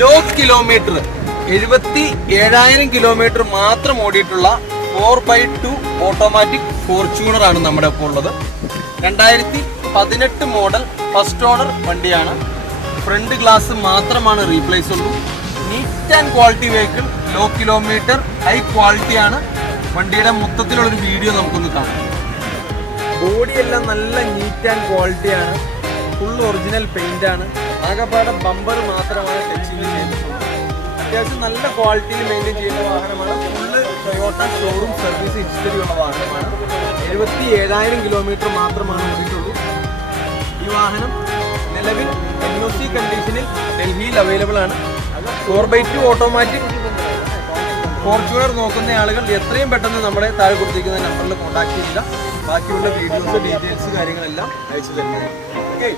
Low kilometre 77,000 kilometre മാത്രം ഓടിയിട്ടുള്ള 4x2 automatic Fortuner ആണ് നമ്മുടെ ഇപ്പോൾ ഉള്ളത്. 2018 മോഡൽ ഫസ്റ്റ് ഓണർ വണ്ടിയാണ്. ഫ്രണ്ട് ഗ്ലാസ് മാത്രമാണ് റീപ്ലേസ് ഉള്ളൂ. Neat and quality vehicle, low kilometre, high quality ആണ്. വണ്ടിയുടെ മൊത്തത്തിലുള്ളൊരു വീഡിയോ നമുക്കൊന്ന് കാണാം. ബോഡിയെല്ലാം നല്ല നീറ്റ് ആൻഡ് ക്വാളിറ്റി ആണ്. ഫുൾ ഒറിജിനൽ പെയിന്റ് ആണ്. ആകെപ്പാടെ ബമ്പർ മാത്രമാണ് ടച്ചിങ് ചെയ്തിട്ടുള്ളത്. അത്യാവശ്യം നല്ല ക്വാളിറ്റിയിൽ മെയിൻറ്റെയിൻ ചെയ്യുന്ന വാഹനമാണ്. Full Toyota showroom service history ഉള്ള വാഹനമാണ്. 77,000 കിലോമീറ്റർ മാത്രമാണ് ഓടിയിട്ടുള്ളൂ. ഈ വാഹനം നിലവിൽ NOC കണ്ടീഷനിൽ ഡൽഹിയിൽ അവൈലബിൾ ആണ്. 4x2 ഓട്ടോമാറ്റിക് ഫോർച്യൂണർ നോക്കുന്ന ആളുകൾ എത്രയും പെട്ടെന്ന് നമ്മളെ താഴെ കൊടുത്തിരിക്കുന്ന നമ്പറിൽ കോൺടാക്ട് ചെയ്യുക. ബാക്കിയുള്ള വീഡിയോസ്, ഡീറ്റെയിൽസ് കാര്യങ്ങളെല്ലാം അയച്ചു തരുന്നതാണ്. ഓക്കെ.